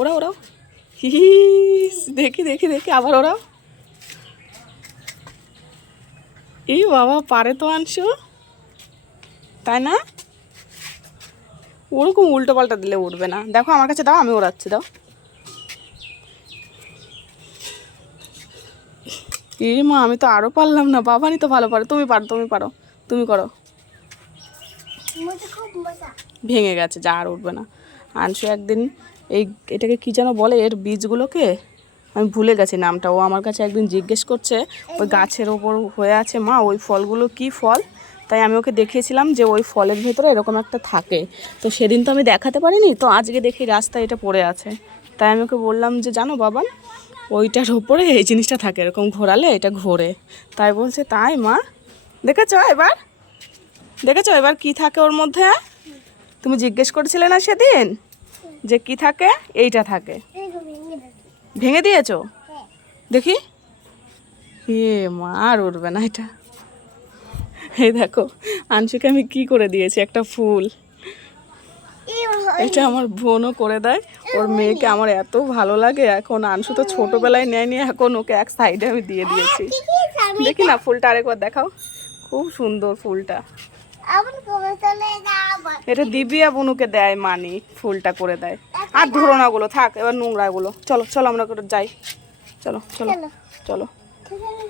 ওরা ওরাও হিস, দেখি দেখি দেখি আবার ওরাও। এই বাবা পারে তো আনছো, তাই না? ওরকম উল্টো পাল্টা দিলে উঠবে না। দেখো আমার কাছে দাও, আমি ওড়াচ্ছি, দাও। এই মা, আমি তো আরও পারলাম না। বাবারই তো ভালো পারে। তুমি পারো, তুমি পারো, তুমি করো। ভেঙে গেছে, যা আর উঠবে না। আনসু একদিন এটাকে কি যেন বলে, এর বীজগুলোকে আমি ভুলে গেছি নামটা। ও আমার কাছে একদিন জিজ্ঞেস করছে, ওই গাছের ওপর হয়ে আছে মা, ওই ফলগুলো কি ফল? তাই আমি ওকে দেখিয়েছিলাম যে ওই ফলের ভেতরে এরকম একটা থাকে। তো সেদিন তো আমি দেখাতে পারিনি, তো আজকে দেখি রাস্তায় এটা পড়ে আছে। তাই আমি ওকে বললাম যে জানো বাবান, ওইটার ওপরে এই জিনিসটা থাকে, এরকম ঘোরালে এটা ঘোরে। তাই বলছে তাই মা, দেখেছো এবার, দেখেছো এবার কি থাকে ওর মধ্যে? তুমি জিজ্ঞেস করেছিলে না সেদিন যে কি থাকে? এইটা থাকে। ভেঙে দিয়েছো? দেখি। এ মা, আর উঠবে না এটা। এই দেখো আংশুকে আমি কি করে দিয়েছি, একটা ফুল। এটা আমার বোনও করে দেয়। ওর মেয়েকে আমার এত ভালো লাগে। এখন আংশু তো ছোটবেলায় নেয়নি, এখন ওকে এক সাইডে আমি দিয়ে দিয়েছি। দেখি না ফুলটা আরেকবার দেখাও, খুব সুন্দর ফুলটা। এটা দিবিয়া বুনুকে দেয়, মানি ফুলটা করে দেয়। আর ধরো না গুলো, থাক এবার নোংরা গুলো। চলো চলো আমরা যাই, চলো চলো চলো।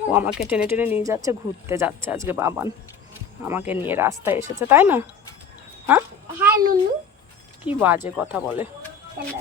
ও আমাকে টেনে টেনে নিয়ে যাচ্ছে, ঘুরতে যাচ্ছে আজকে বাবান আমাকে নিয়ে রাস্তায় এসেছে, তাই না? হ্যাঁ, কি বাজে কথা বলে।